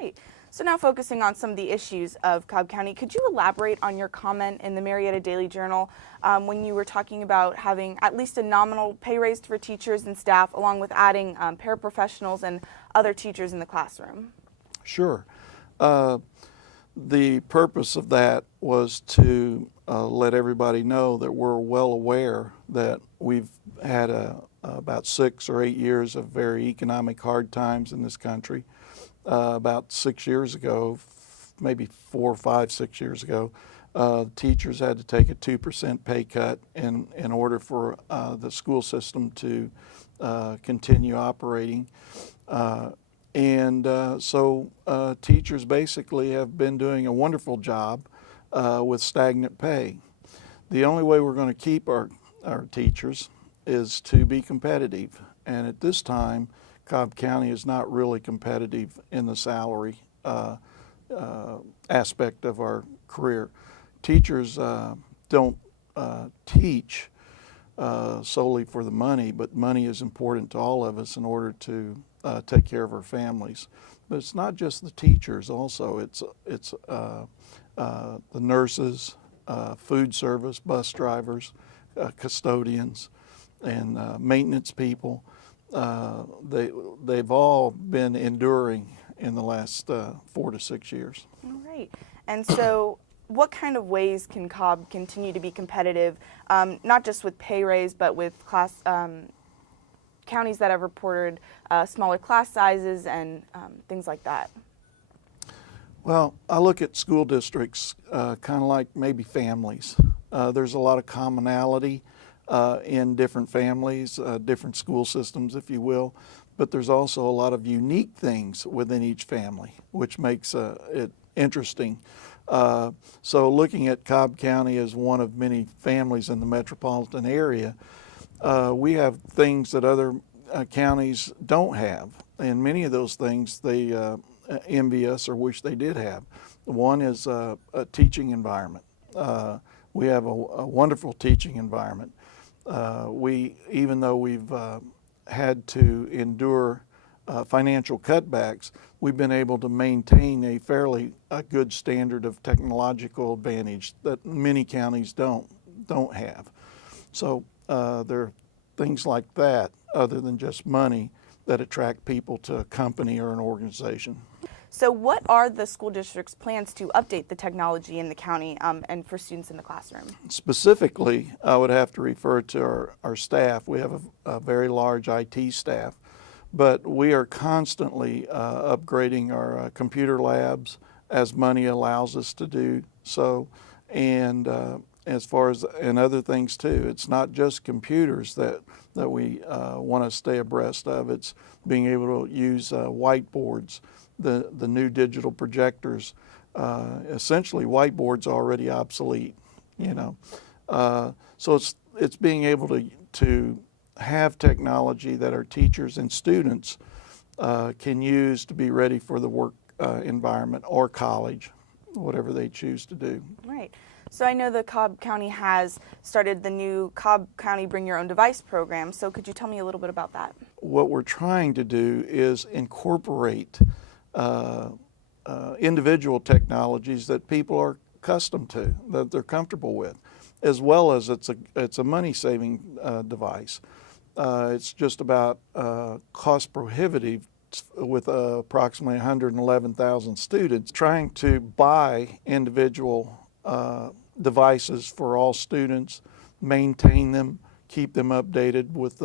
Right. So now focusing on some of the issues of Cobb County, could you elaborate on your comment in the Marietta Daily Journal when you were talking about having at least a nominal pay raise for teachers and staff, along with adding paraprofessionals and other teachers in the classroom? Sure. The purpose of that was to let everybody know that we're well aware that we've had about 6 or 8 years of very economic hard times in this country. About 6 years ago, maybe 4, 5, 6 years ago, teachers had to take a 2% pay cut in order for the school system to continue operating. So teachers basically have been doing a wonderful job with stagnant pay. The only way we're going to keep our teachers is to be competitive. And at this time, Cobb County is not really competitive in the salary aspect of our career. Teachers don't teach solely for the money, but money is important to all of us in order to take care of our families. But it's not just the teachers also, it's the nurses, food service, bus drivers, custodians, and maintenance people. They've all been enduring in the last 4 to 6 years. All right. And so what kind of ways can Cobb continue to be competitive, not just with pay raise, but with counties that have reported smaller class sizes and things like that? Well, I look at school districts kind of like maybe families. There's a lot of commonality in different families, different school systems, if you will, but there's also a lot of unique things within each family, which makes it interesting. So looking at Cobb County as one of many families in the metropolitan area, we have things that other counties don't have, and many of those things they envy us or wish they did have. One is a teaching environment. We have a wonderful teaching environment. Even though we've had to endure financial cutbacks, we've been able to maintain a fairly good standard of technological advantage that many counties don't have. So there are things like that, other than just money, that attract people to a company or an organization. So what are the school district's plans to update the technology in the county and for students in the classroom? Specifically, I would have to refer to our staff. We have a very large IT staff, but we are constantly upgrading our computer labs as money allows us to do so. And as far as and other things too, it's not just computers that we want to stay abreast of. It's being able to use whiteboards, the new digital projectors. Essentially, whiteboards are already obsolete, you know. So it's being able to have technology that our teachers and students can use to be ready for the work environment or college, whatever they choose to do. Right. So I know that Cobb County has started the new Cobb County Bring Your Own Device program. So could you tell me a little bit about that? What we're trying to do is incorporate individual technologies that people are accustomed to, that they're comfortable with, as well as it's a money-saving device. It's just about cost prohibitive with approximately 111,000 students. Trying to buy individual devices for all students, maintain them, keep them updated with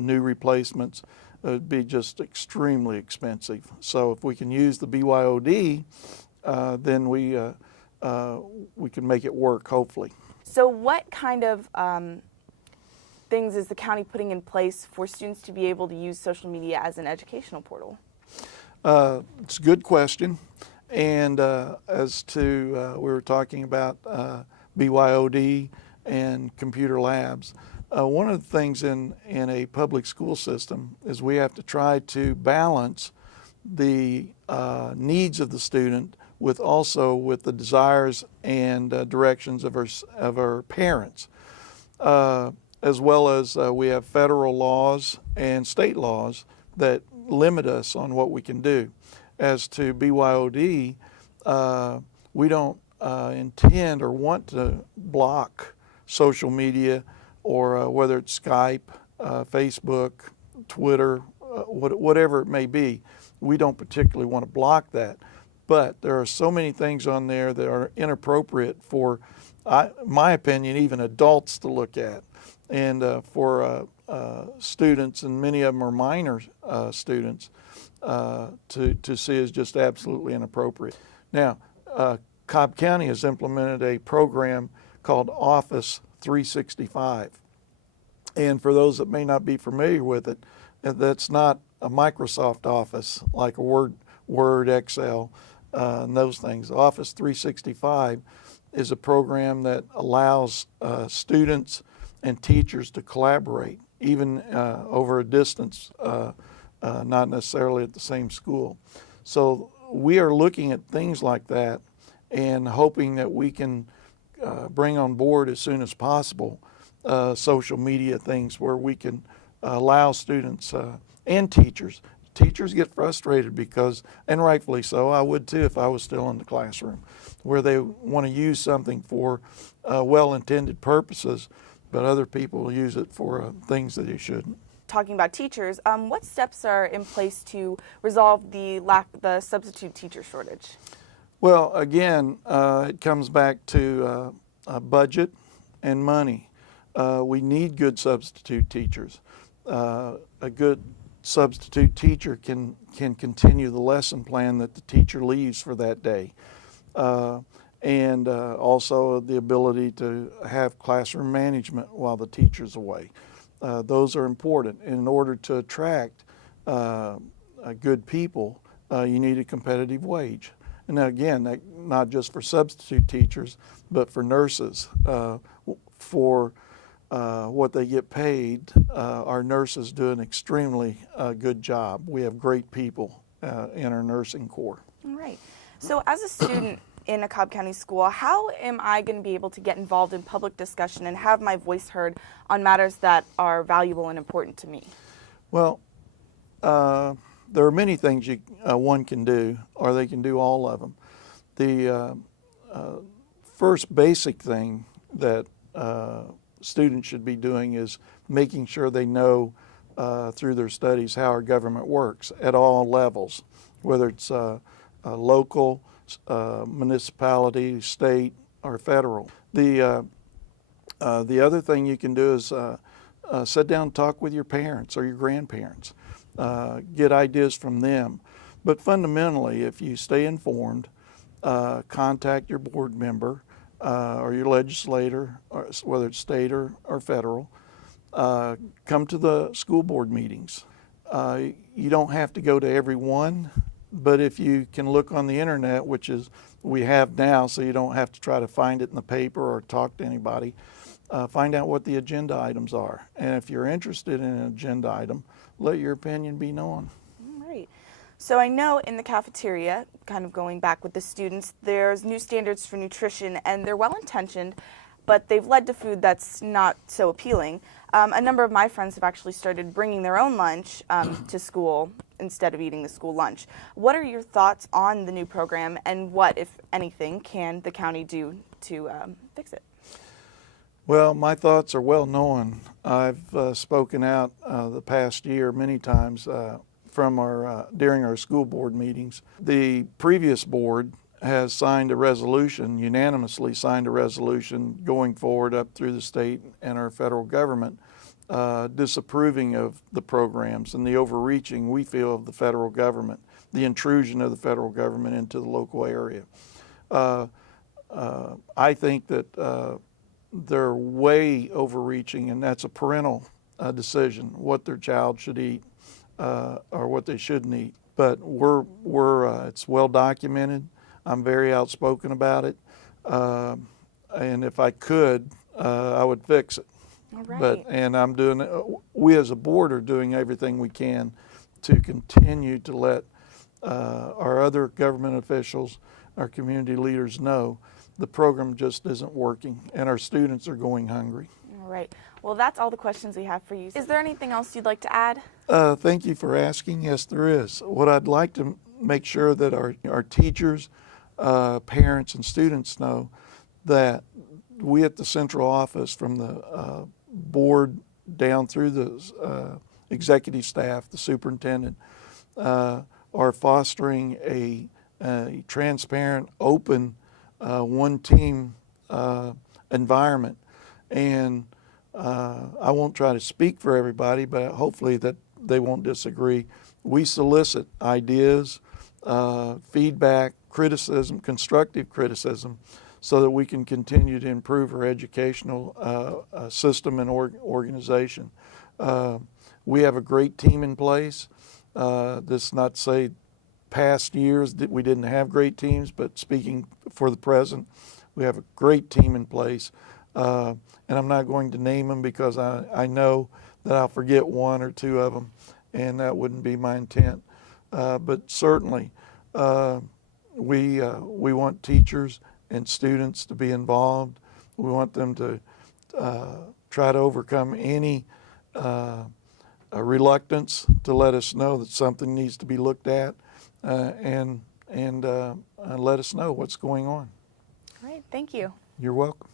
new replacements, would be just extremely expensive. So if we can use the BYOD, then we can make it work, hopefully. So what kind of things is the county putting in place for students to be able to use social media as an educational portal? It's a good question. And as to, we were talking about BYOD and computer labs. One of the things in a public school system is we have to try to balance the needs of the student with the desires and directions of our parents, as well as we have federal laws and state laws that limit us on what we can do. as to BYOD, we don't intend or want to block social media, or whether it's Skype, Facebook, Twitter, whatever it may be. We don't particularly want to block that. But there are so many things on there that are inappropriate for, my opinion, even adults to look at. And for students, and many of them are minor students, to see is just absolutely inappropriate. Now, Cobb County has implemented a program called Office 365. And for those that may not be familiar with it, that's not a Microsoft Office like a Word, Excel, and those things. Office 365 is a program that allows students and teachers to collaborate, even over a distance, not necessarily at the same school. So we are looking at things like that and hoping that we can bring on board as soon as possible social media things where we can allow students and teachers. Teachers get frustrated because, and rightfully so, I would too if I was still in the classroom, where they want to use something for well-intended purposes, but other people use it for things that they shouldn't. Talking about teachers, what steps are in place to resolve the substitute teacher shortage? Well, again, it comes back to budget and money. We need good substitute teachers. A good substitute teacher can continue the lesson plan that the teacher leaves for that day. And also the ability to have classroom management while the teacher's away. Those are important. In order to attract good people, you need a competitive wage. And again, not just for substitute teachers, but for nurses. For what they get paid, our nurses do an extremely good job. We have great people in our nursing corps. All right. So as a student in a Cobb County school, how am I going to be able to get involved in public discussion and have my voice heard on matters that are valuable and important to me? Well, there are many things one can do, or they can do all of them. The first basic thing that students should be doing is making sure they know through their studies how our government works at all levels, whether it's local, municipality, state, or federal. The other thing you can do is sit down and talk with your parents or your grandparents. Get ideas from them. But fundamentally, if you stay informed, contact your board member or your legislator, or whether it's state or federal. Come to the school board meetings. You don't have to go to every one, but if you can look on the internet, which is we have now, so you don't have to try to find it in the paper or talk to anybody, find out what the agenda items are. And if you're interested in an agenda item, let your opinion be known. All right. So I know in the cafeteria, kind of going back with the students, there's new standards for nutrition, and they're well-intentioned, but they've led to food that's not so appealing. A number of my friends have actually started bringing their own lunch to school instead of eating the school lunch. What are your thoughts on the new program, and what, if anything, can the county do to fix it? Well, my thoughts are well known. I've spoken out the past year many times from during our school board meetings. The previous board has signed a resolution, unanimously signed a resolution going forward up through the state and our federal government, disapproving of the programs and the overreaching, we feel, of the federal government, the intrusion of the federal government into the local area. I think that they're way overreaching, and that's a parental decision, what their child should eat or what they shouldn't eat. But it's well documented. I'm very outspoken about it, and if I could, I would fix it. All right. And I'm doing. We as a board are doing everything we can to continue to let our other government officials, our community leaders know the program just isn't working, and our students are going hungry. All right. Well, that's all the questions we have for you. Is there anything else you'd like to add? Thank you for asking. Yes, there is. What I'd like to make sure that our teachers, parents, and students know that we at the central office, from the board down through the executive staff, the superintendent, are fostering a transparent, open, one-team environment. And I won't try to speak for everybody, but hopefully that they won't disagree. We solicit ideas, feedback, criticism, constructive criticism, so that we can continue to improve our educational system and organization. We have a great team in place. This is not to say past years that we didn't have great teams, but speaking for the present, we have a great team in place. And I'm not going to name them because I know that I'll forget one or two of them, and that wouldn't be my intent. But certainly, we want teachers and students to be involved. We want them to try to overcome any reluctance to let us know that something needs to be looked at, and let us know what's going on. All right, thank you. You're welcome.